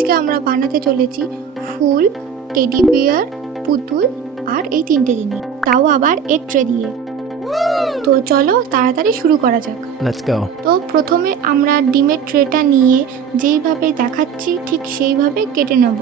আজকে আমরা বানাতে চলেছি ফুল, টেডি বিয়ার, পুতুল আর এই তিনটে জিনিস, তাও আবার এগ ট্রে দিয়ে। তো চলো তাড়াতাড়ি শুরু করা যাক। Let's go. তো প্রথমে আমরা ডিমের ট্রেটা নিয়ে যেইভাবে দেখাচ্ছি ঠিক সেইভাবে কেটে নেব।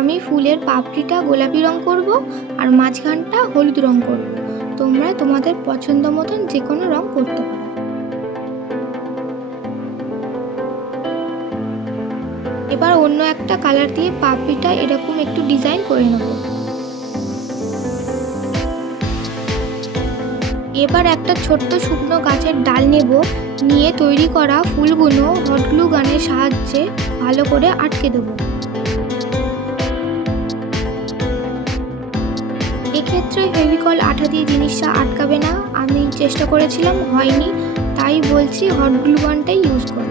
আমি ফুলের পাপড়িটা গোলাপি রং করব আর মাঝখানটা হলুদ রং করব। তোমরা তোমাদের পছন্দ মতন যে কোনো রং করতে পারো। এবার অন্য একটা কালার দিয়ে পাপড়িটা এরকম একটু ডিজাইন করে নেব। এবার একটা ছোট্ট শুকনো গাছের ডাল নেব, নিয়ে তৈরি করা ফুলগুলো হট গ্লু গানের সাহায্যে ভালো করে আটকে দেবো। এক্ষেত্রে ফেভিকল আঠা দিয়ে জিনিসটা আটকাবে না, আমি চেষ্টা করেছিলাম হয়নি, তাই বলছি হট গ্লু গানটাই ইউজ করো।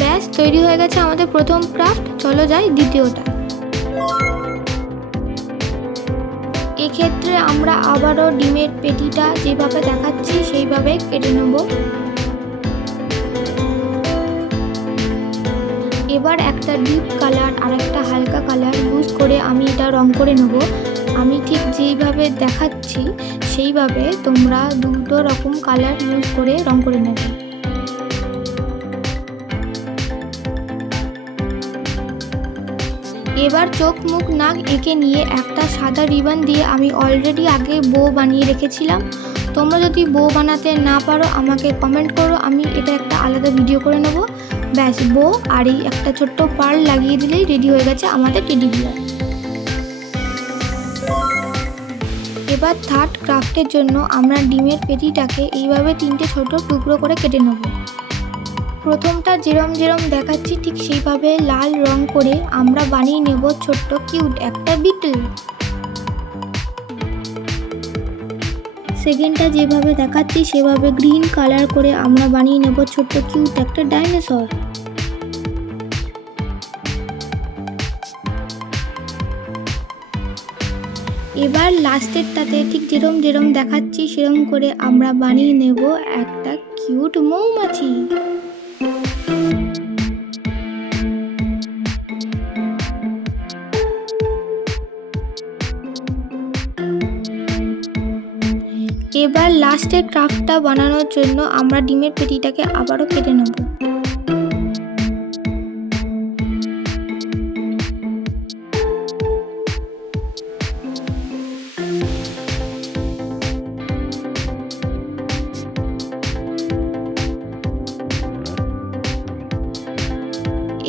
ব্যাস তৈরি হয়ে গেছে আমাদের প্রথম ক্রাফট। চলো যাই দ্বিতীয়টা। এক্ষেত্রে আমরা আবারও ডিমের পেটিটা যেভাবে দেখাচ্ছি সেইভাবে কেটে নেব। এবার একটা ডিপ কালার আর একটা হালকা কালার ইউজ করে আমি এটা রং করে নেব। আমি ঠিক যেইভাবে দেখাচ্ছি সেইভাবে তোমরা দুটো রকম কালার ইউজ করে রং করে নেবে। এবার চোখ মুখ নাক এঁকে নিয়ে একটা সাদা রিবন দিয়ে আমি অলরেডি আগে বো বানিয়ে রেখেছিলাম। তোমরা যদি বো বানাতে না পারো আমাকে কমেন্ট করো, আমি এটা একটা আলাদা ভিডিও করে নেব। ব্যাস বো আর এই একটা ছোট্ট পার্ল লাগিয়ে দিলেই রেডি হয়ে গেছে আমাদের টেডি বিয়ার। এবার থার্ড ক্রাফটের জন্য আমরা ডিমের পেটিটাকে এইভাবে তিনটে ছোট টুকরো করে কেটে নেব। প্রথমটা যেরম দেখাচ্ছি ঠিক সেইভাবে লাল রং করে আমরা বানিয়ে নেব ছোট্ট কিউট একটা বিটল। সেকেন্ডটা যেভাবে দেখাচ্ছি সেভাবে গ্রিন কালার করে আমরা বানিয়ে নেব ছোট্ট কিউট একটা ডাইনোসর। এবার লাস্টেরটাতে ঠিক যেরম দেখাচ্ছি সেরম করে আমরা বানিয়ে নেব একটা কিউট মৌমাছি। এবার লাস্টের ক্রাফটটা বানানোর জন্য আমরা ডিমের পেটিটাকে আবারও কেটে নেব।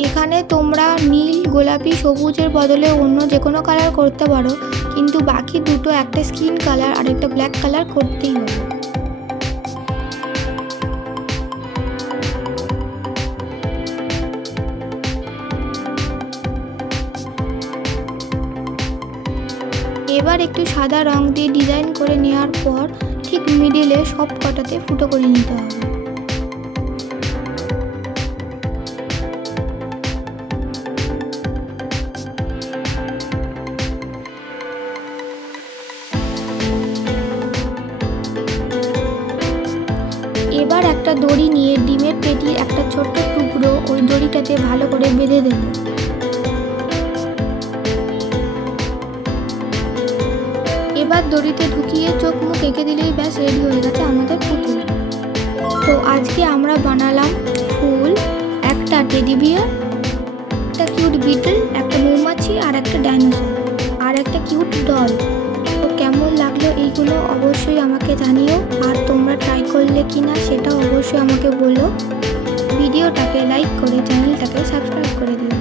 এখানে তোমরা নীল, গোলাপি, সবুজের বদলে অন্য যে কোনো কালার করতে পারো, কিন্তু বাকি দুটো একটা স্কিন কালার আর একটা ব্ল্যাক কালার করতেই হবে। এবার একটু সাদা রং দিয়ে ডিজাইন করে নেওয়ার পর ঠিক মিডিলে সব কটাতে ফুটো করে নিতে হবে। এবার একটা দড়ি নিয়ে ডিমের পেটির একটা ছোট্ট টুকরো ওই দড়িটাতে ভালো করে বেঁধে দেব। এবার দড়িতে ঢুকিয়ে চোখ মুখ এঁকে দিলেই ব্যাস রেডি হয়ে গেছে আমাদের পুতুল। তো আজকে আমরা বানালাম ফুল, একটা টেডি বিয়ার, একটা কিউট বিটল, একটা মৌমাছি আর একটা ডাইনোসর আর একটা কিউট ডল। তো কেমন লাগলো এইগুলো অবশ্যই আমাকে জানিও, আর তোমরা ট্রাই করলে কিনা সেটাও অবশ্যই আমাকে বলো। ভিডিওটাকে লাইক করে চ্যানেলটাকে সাবস্ক্রাইব করে দিও।